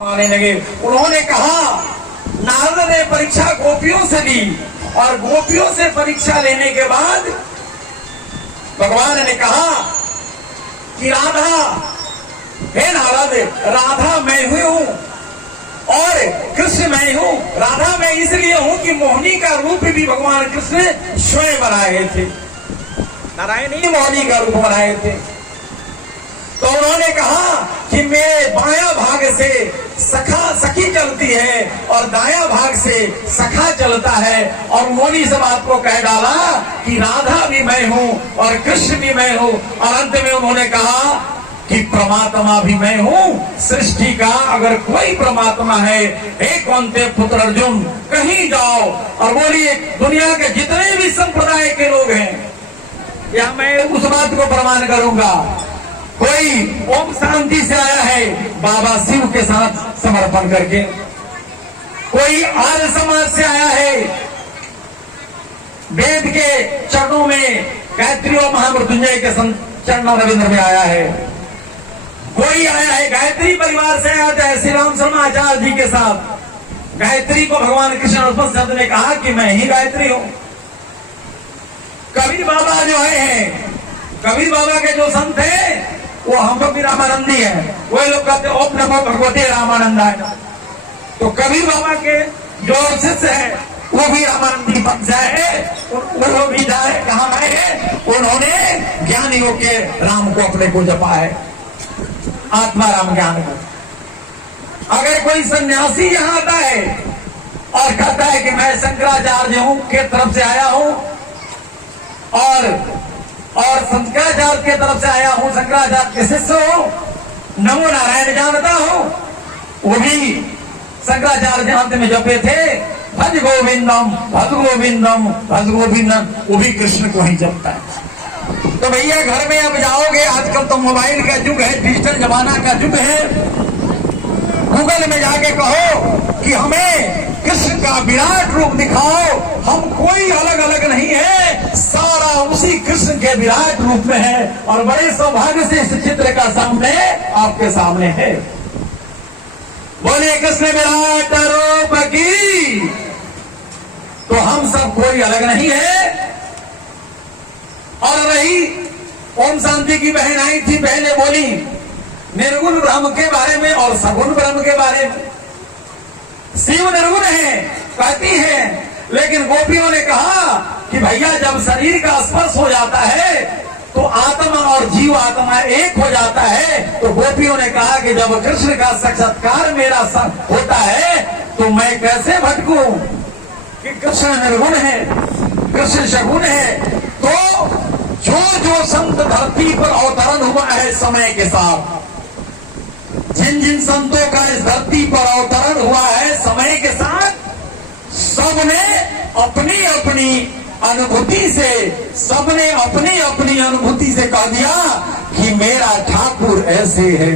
आने लगे। उन्होंने कहा, नारद ने परीक्षा गोपियों से ली और गोपियों से परीक्षा लेने के बाद भगवान ने कहा कि राधा, हे नारद, राधा मैं हुई हूं और कृष्ण मैं हूं। राधा मैं इसलिए हूं कि मोहिनी का रूप भी भगवान कृष्ण स्वयं बनाए थे, नारायण ही मोहिनी का रूप बनाए थे। तो उन्होंने कहा कि मेरे बायां भाग से सखी चलती है और दायां भाग से सखा चलता है। और उन्होंने इस बात को कह डाला कि राधा भी मैं हूं और कृष्ण भी मैं हूं। और अंत में उन्होंने कहा कि परमात्मा भी मैं हूं। सृष्टि का अगर कोई परमात्मा है, हे कौन्ते पुत्र अर्जुन, कहीं जाओ और बोलिए दुनिया के जितने भी संप्रदाय के लोग हैं, या मैं उस बात को प्रमाण करूंगा। कोई ओम शांति से आया है बाबा शिव के साथ समर्पण करके, कोई आर्य समाज से आया है वेद के चरणों में गायत्री और महामृत्युंजय के चरण रविंद्र में आया है, कोई आया है गायत्री परिवार से आया है श्री राम शर्मा आचार्य जी के साथ। गायत्री को भगवान कृष्ण अर्पण संत ने कहा कि मैं ही गायत्री हूं। कबीर बाबा जो है, कबीर बाबा के जो संत है वो हम लोग भी रामानंदी है। वही लोग कहते ओम नमो भगवते रामानंदाय। तो कबीर बाबा के जो शिष्य है वो भी रामानंदी बन जाए, वो भी जाए कहाँ है, उन्होंने ज्ञानियों के राम को अपने को जपा है, आत्मा राम ज्ञान को। अगर कोई सन्यासी यहाँ आता है और कहता है कि मैं शंकराचार्य हूं के तरफ से आया हूं और शंकराचार्य के तरफ से आया हूं, शंकराचार्य के शिष्य हूं, नमो नारायण जानता हूं, वो भी शंकराचार्य जानते में जपे थे भज गोविंदम भज गोविंदम भज गोविंदम, वो भी कृष्ण को ही जपता है। तो भैया घर में अब जाओगे, आजकल तो मोबाइल का युग है, डिजिटल जमाना का युग है, गूगल में जाके कहो कि हमें कृष्ण का विराट रूप दिखाओ, हम कोई अलग अलग नहीं है, सारा उसी कृष्ण के विराट रूप में है। और बड़े सौभाग्य से इस चित्र का सामने आपके सामने है। बोले कृष्ण विराट रूप की। तो हम सब कोई अलग नहीं है। और रही ओम शांति की बहन आई थी, बहने बोली निर्गुण ब्रह्म के बारे में और सगुण ब्रह्म के बारे में। शिव निर्गुण है कहती है, लेकिन गोपियों ने कहा कि भैया जब शरीर का स्पर्श हो जाता है तो आत्मा और जीव आत्मा एक हो जाता है। तो गोपियों ने कहा कि जब कृष्ण का साक्षात्कार मेरा होता है तो मैं कैसे भटकूं कि कृष्ण निर्गुण है, कृष्ण सगुण है। तो जो जो संत धरती पर अवतरण हुआ है समय के साथ, जिन जिन संतों का इस धरती पर अवतरण हुआ है समय के साथ, सबने अपनी अपनी अनुभूति से, सबने अपनी अपनी अनुभूति से कह दिया कि मेरा ठाकुर ऐसे है,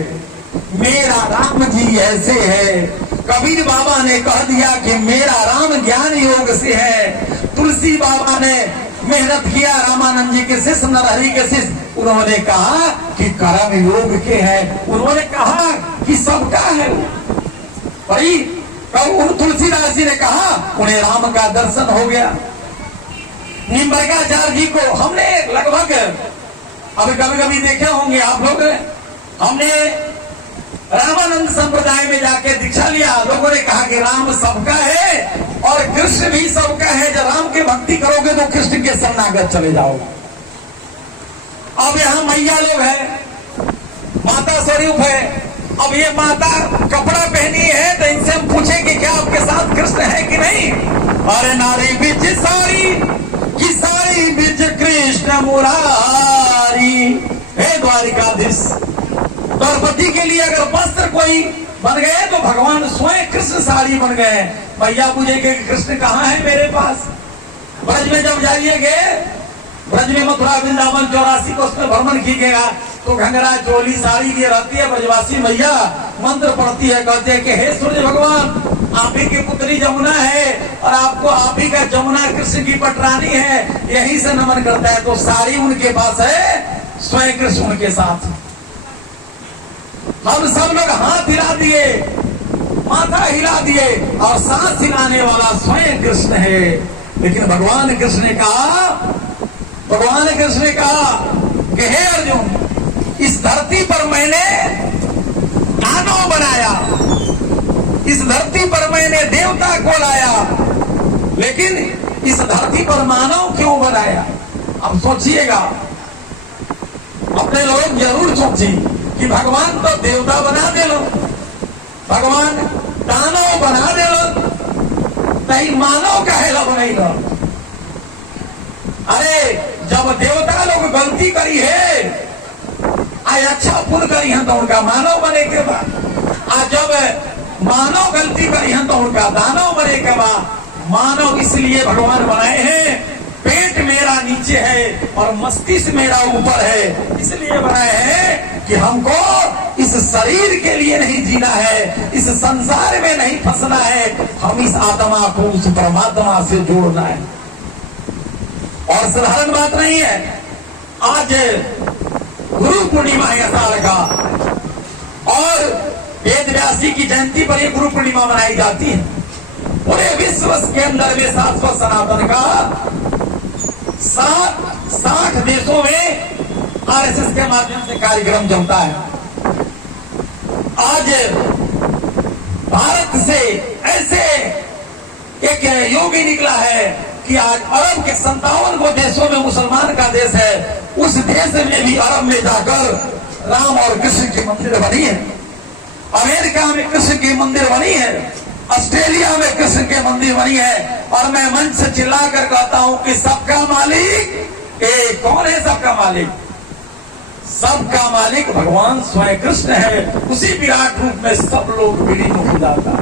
मेरा राम जी ऐसे है। कबीर बाबा ने कह दिया कि मेरा राम ज्ञान योग से है। तुलसी बाबा ने मेहनत किया, रामानंद जी के शिष्य, नरहरि के शिष्य, उन्होंने कहा कि कर्म योग के हैं। उन्होंने कहा कि सबका है भाई। तुलसीदास जी ने कहा उन्हें राम का दर्शन हो गया। निम्बरकाचार्य जी को हमने लगभग अभी कभी कभी देखे होंगे आप लोग, हमने रामानंद संप्रदाय में जाके दीक्षा लिया। लोगों ने कहा कि राम सबका है और कृष्ण भी सबका है। जब राम की भक्ति करोगे तो कृष्ण के शरणागत चले जाओगे। अब यहाँ मैया लोग हैं, माता स्वरूप है। अब ये माता कपड़ा पहनी है तो इनसे हम पूछे कि क्या आपके साथ कृष्ण है कि नहीं। अरे नारी बीच सारी की सारी बीच कृष्ण मुरारी। हे द्वारिकाधीश, द्रौपदी के लिए अगर वस्त्र कोई बन गए तो भगवान स्वयं कृष्ण साड़ी बन गए। भैया पूछेंगे कृष्ण कहाँ है मेरे पास। ब्रज में जब जाइएगे, ब्रज में मथुरा वृंदावन 84 को उसमें भ्रमण कीजिएगा तो घंघरा चोली साड़ी लिए रहती है ब्रजवासी मैया, मंत्र पढ़ती है, कहते हैं कि हे सूर्य भगवान, आप ही की पुत्री जमुना है और आपको आप ही का जमुना कृष्ण की पटरानी है, यहीं से नमन करता है। तो साड़ी उनके पास है, स्वयं कृष्ण उनके साथ। हम सब लोग हाथ हिला दिए हिला दिए और सांस हिलाने वाला स्वयं कृष्ण है। लेकिन भगवान कृष्ण ने कहा कि हे अर्जुन, इस धरती पर मैंने दानव बनाया, इस धरती पर मैंने देवता को लाया, लेकिन इस धरती पर मानव क्यों बनाया? अब सोचिएगा, अपने लोग जरूर सोचिए कि भगवान तो देवता बना देलो, भगवान दानव बना देलो, तई मानव काहेला बनैलो? अरे जब देवता लोग गलती करी है, आज अच्छा पुण्य करी है तो उनका मानव बने के बाद, आज जब मानव गलती करी है तो उनका दानव बने के बाद। मानव इसलिए भगवान बनाए हैं, पेट मेरा नीचे है और मस्तिष्क मेरा ऊपर है, इसलिए बनाए हैं कि हमको इस शरीर के लिए नहीं जीना है, इस संसार में नहीं फंसना है, हम इस आत्मा को उस परमात्मा से जोड़ना है। और साधारण बात नहीं है। आज गुरु पूर्णिमा है साल का, और वेद व्यासी की जयंती पर यह गुरु पूर्णिमा मनाई जाती है। पूरे विश्व के अंदर में शाश्वत सनातन का 60 देशों में आरएसएस के माध्यम से कार्यक्रम चलता है। आज भारत से ऐसे एक योगी निकला है कि आज अरब के 57 देशों में मुसलमान का देश है, उस देश में भी अरब में जाकर राम और कृष्ण की मंदिर बनी है, अमेरिका में कृष्ण की मंदिर बनी है, ऑस्ट्रेलिया में कृष्ण के मंदिर बनी है। और मैं मंच से चिल्लाकर कहता हूं कि सबका मालिक कौन है? सबका मालिक, सबका मालिक भगवान स्वयं कृष्ण है। उसी विराट रूप में सब लोग विलीन हो जाता है।